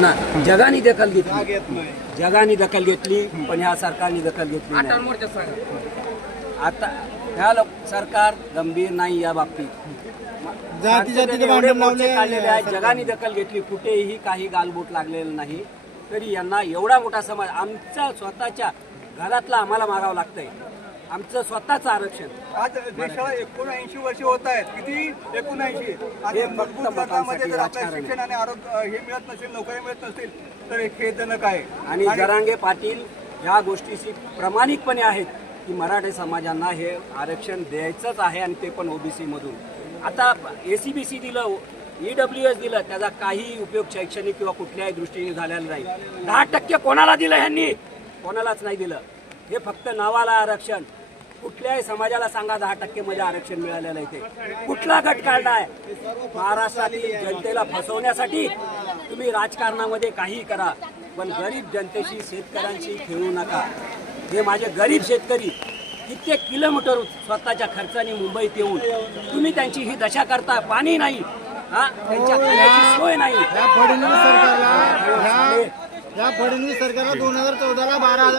ना जगाने दखल घेतली. जगाने दखल घेतली पण ह्या सरकारने दखल घेतली नाही. आता ह्या लोक सरकार गंभीर नाही या बाबतीत. जाती जातीचे एवढे भांडण मोर्चे लावले काढलेले आहेत जगाने दखल घेतली कुठेही काही गालबोट लागलेलं नाही. तरी यांना एवढा मोठा समाज आमच्या स्वतःच्या घरातला आम्हाला मागावं लागतंय. आमचं स्वतःचं आरक्षण. आज देशाला एकोणऐंशी वर्ष होत आहेत. किती? एकोणऐंशी. आज हे मजबूत गटामध्ये जर आपल्या राजकारण. शिक्षण आणि आरोग्य हे मिळत नसेल नोकऱ्या मिळत नसतील तर हे खेदजनक आहे. आणि जरांगे पाटील ह्या गोष्टीशी प्रामाणिकपणे आहेत की मराठी समाजांना हे आरक्षण द्यायचंच आहे आणि ते पण ओबीसी मधून. आता एसीबीसी दिलं ईडब्ल्यू एस दिलं त्याचा काही उपयोग शैक्षणिक किंवा कुठल्याही दृष्टीने झालेला नाही. दहा टक्के कोणाला दिलं ह्यांनी? कोणालाच नाही दिलं. हे फक्त नावाला आरक्षण. कुठल्याही समाजाला सांगा दहा टक्के मध्ये आरक्षण मिळालेलं आहे ते. कुठला गट काढलाय? महाराष्ट्रातील जनतेला फसवण्यासाठी तुम्ही राजकारणामध्ये काही करा पण गरीब जनतेशी शेतकऱ्यांशी खेळू नका. हे माझे गरीब शेतकरी कित्येक किलोमीटर स्वतःच्या खर्चाने मुंबईत येऊन तुम्ही त्यांची ही दशा करता पाणी नाही हा? त्यांच्या खाण्याची सोय नाही. या फडणवीस सरकारला दोन हजार चौदाला बारा